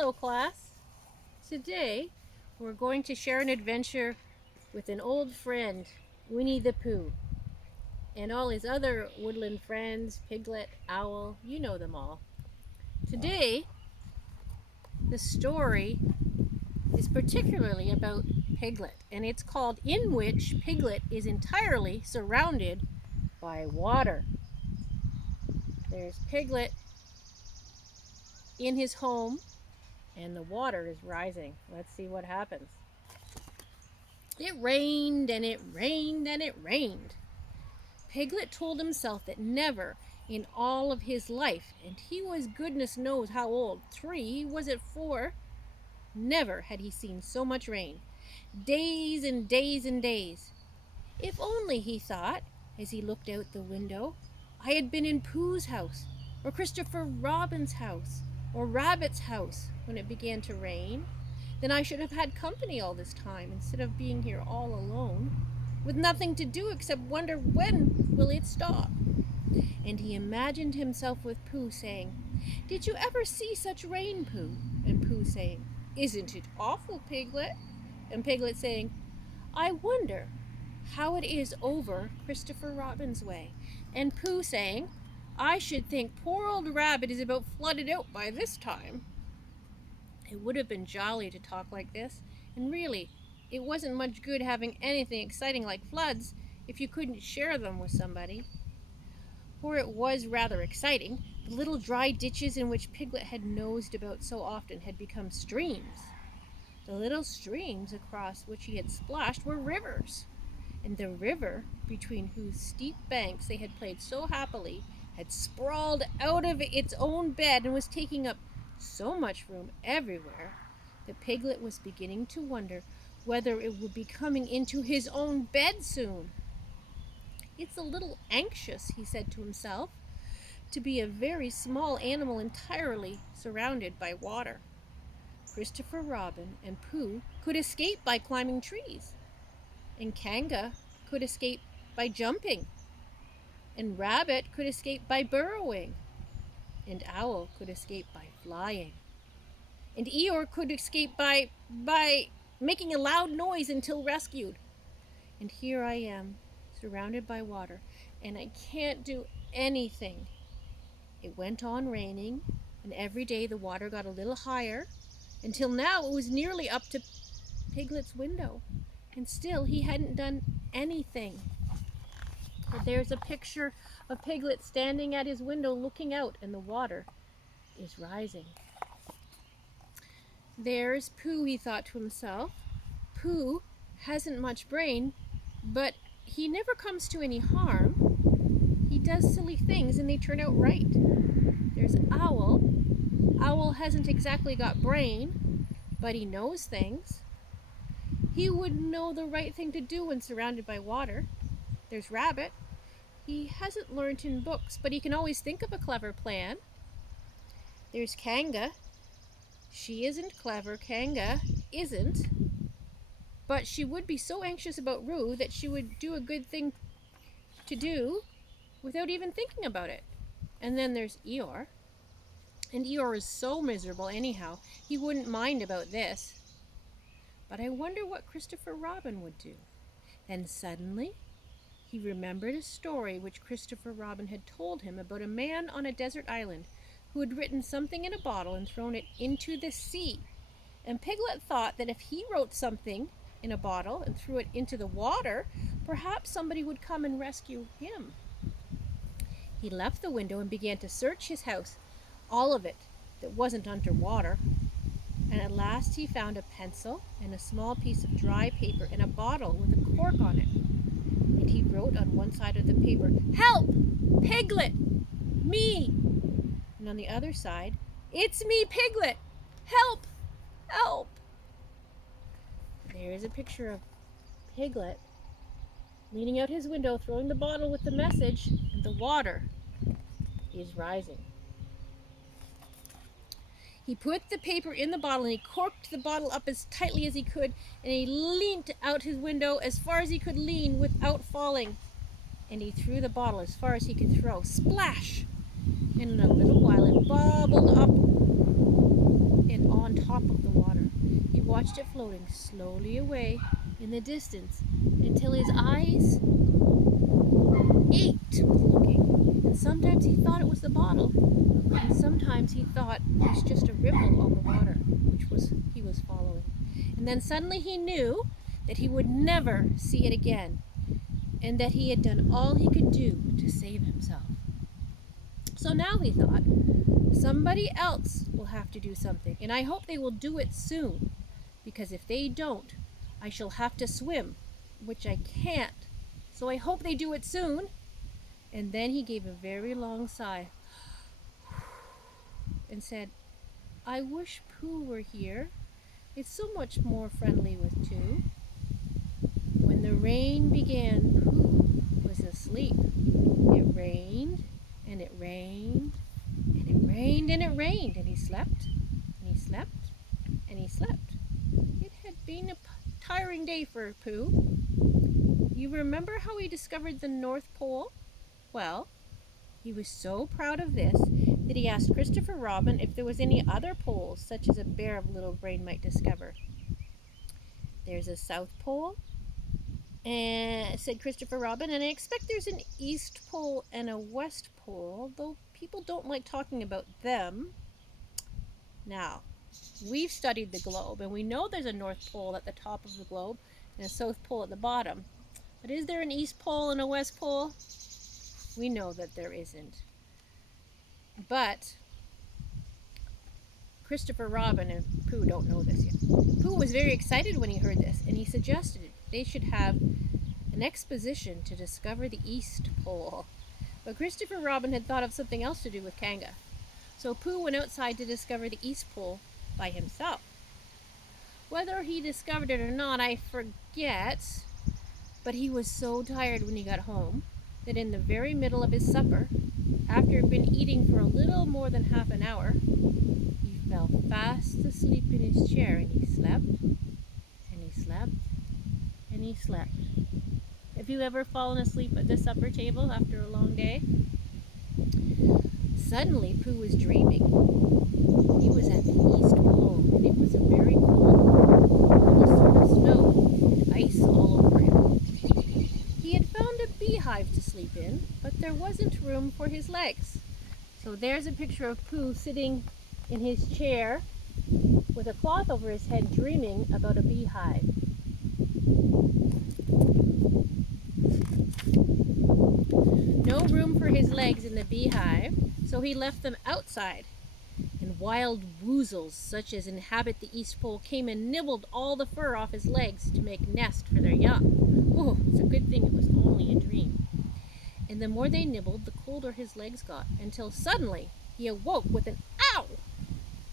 Hello class. Today we're going to share an adventure with an old friend, Winnie the Pooh, and all his other woodland friends, Piglet, Owl, you know them all. Today the story is particularly about Piglet, and it's called In Which Piglet is Entirely Surrounded by Water. There's Piglet in his home and the water is rising. Let's see what happens. It rained and it rained and it rained. Piglet told himself that never in all of his life, and he was goodness knows how old, 3, was it 4? Never had he seen so much rain. Days and days and days. If only, he thought, as he looked out the window, I had been in Pooh's house, or Christopher Robin's house, or Rabbit's house when it began to rain. Then I should have had company all this time instead of being here all alone, with nothing to do except wonder when will it stop. And he imagined himself with Pooh saying, "Did you ever see such rain, Pooh?" And Pooh saying, "Isn't it awful, Piglet?" And Piglet saying, "I wonder how it is over Christopher Robin's way." And Pooh saying, "I should think poor old Rabbit is about flooded out by this time." It would have been jolly to talk like this, and really, it wasn't much good having anything exciting like floods if you couldn't share them with somebody. For it was rather exciting. The little dry ditches in which Piglet had nosed about so often had become streams. The little streams across which he had splashed were rivers, and the river, between whose steep banks they had played so happily, had sprawled out of its own bed and was taking up so much room everywhere that Piglet was beginning to wonder whether it would be coming into his own bed soon. "It's a little anxious," he said to himself, "to be a very small animal entirely surrounded by water. Christopher Robin and Pooh could escape by climbing trees, and Kanga could escape by jumping, and Rabbit could escape by burrowing, and Owl could escape by flying, and Eeyore could escape by making a loud noise until rescued. And here I am, surrounded by water, and I can't do anything." It went on raining, and every day the water got a little higher, until now it was nearly up to Piglet's window, and still he hadn't done anything. But there's a picture of Piglet standing at his window looking out, and the water is rising. "There's Pooh," he thought to himself. "Pooh hasn't much brain, but he never comes to any harm. He does silly things and they turn out right. There's Owl. Owl hasn't exactly got brain, but he knows things. He would know the right thing to do when surrounded by water. There's Rabbit. He hasn't learned in books, but he can always think of a clever plan. There's Kanga. She isn't clever, Kanga isn't, but she would be so anxious about Roo that she would do a good thing to do without even thinking about it. And then there's Eeyore. And Eeyore is so miserable anyhow, he wouldn't mind about this. But I wonder what Christopher Robin would do." Then suddenly he remembered a story which Christopher Robin had told him about a man on a desert island who had written something in a bottle and thrown it into the sea. And Piglet thought that if he wrote something in a bottle and threw it into the water, perhaps somebody would come and rescue him. He left the window and began to search his house, all of it that wasn't under water. And at last he found a pencil and a small piece of dry paper and a bottle with a cork on it. And he wrote on one side of the paper, "Help! Piglet! Me!" And on the other side, "It's me, Piglet! Help! Help!" There is a picture of Piglet leaning out his window, throwing the bottle with the message, and the water is rising. He put the paper in the bottle and he corked the bottle up as tightly as he could, and he leaned out his window as far as he could lean without falling. And he threw the bottle as far as he could throw. Splash! And in a little while it bubbled up and onto watched it floating slowly away in the distance until his eyes ached looking. And sometimes he thought it was the bottle, and sometimes he thought it was just a ripple on the water, he was following. And then suddenly he knew that he would never see it again, and that he had done all he could do to save himself. So now he thought, somebody else will have to do something, and I hope they will do it soon, because if they don't, I shall have to swim, which I can't. So I hope they do it soon. And then he gave a very long sigh and said, I wish Pooh were here. It's so much more friendly with two. When the rain began, Pooh was asleep. It rained, and it rained, and it rained, and it rained, and he slept, and he slept, and he slept. It had been a tiring day for Pooh. You remember how he discovered the North Pole? Well, he was so proud of this that he asked Christopher Robin if there was any other poles such as a bear of little brain might discover. There's a South Pole, said Christopher Robin, and I expect there's an East Pole and a West Pole, though people don't like talking about them. Now, we've studied the globe, and we know there's a North Pole at the top of the globe and a South Pole at the bottom. But is there an East Pole and a West Pole? We know that there isn't. But Christopher Robin and Pooh don't know this yet. Pooh was very excited when he heard this, and he suggested they should have an expedition to discover the East Pole. But Christopher Robin had thought of something else to do with Kanga. So Pooh went outside to discover the East Pole by himself. Whether he discovered it or not, I forget, but he was so tired when he got home that in the very middle of his supper, after he'd been eating for a little more than half an hour, he fell fast asleep in his chair, and he slept, and he slept, and he slept. Have you ever fallen asleep at the supper table after a long day? Suddenly, Pooh was dreaming. He was at the East Pole, and it was a very cold, full of sort of snow and ice all over him. He had found a beehive to sleep in, but there wasn't room for his legs. So there's a picture of Pooh sitting in his chair with a cloth over his head, dreaming about a beehive. No room for his legs in the beehive, so he left them outside. And wild woozles, such as inhabit the East Pole, came and nibbled all the fur off his legs to make nest for their young. Oh, it's a good thing it was only a dream. And the more they nibbled, the colder his legs got, until suddenly he awoke with an ow!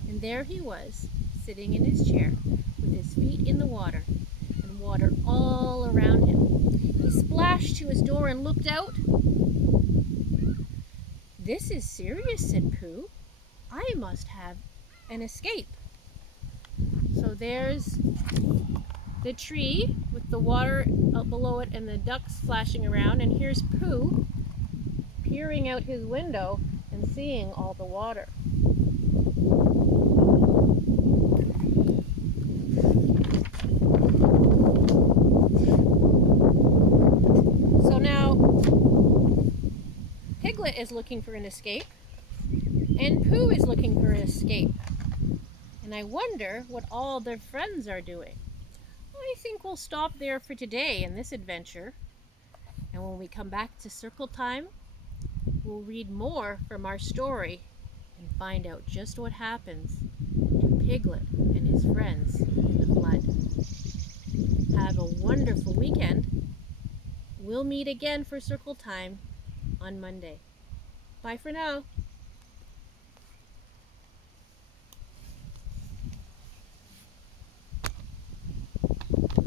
And there he was, sitting in his chair, with his feet in the water, and water all around him. He splashed to his door and looked out. This is serious, said Pooh. I must have an escape. So there's the tree with the water out below it and the ducks flashing around, and here's Pooh peering out his window and seeing all the water. So now Piglet is looking for an escape, and Pooh is looking for an escape. And I wonder what all their friends are doing. I think we'll stop there for today in this adventure. And when we come back to Circle Time, we'll read more from our story and find out just what happens to Piglet and his friends in the flood. Have a wonderful weekend. We'll meet again for Circle Time on Monday. Bye for now.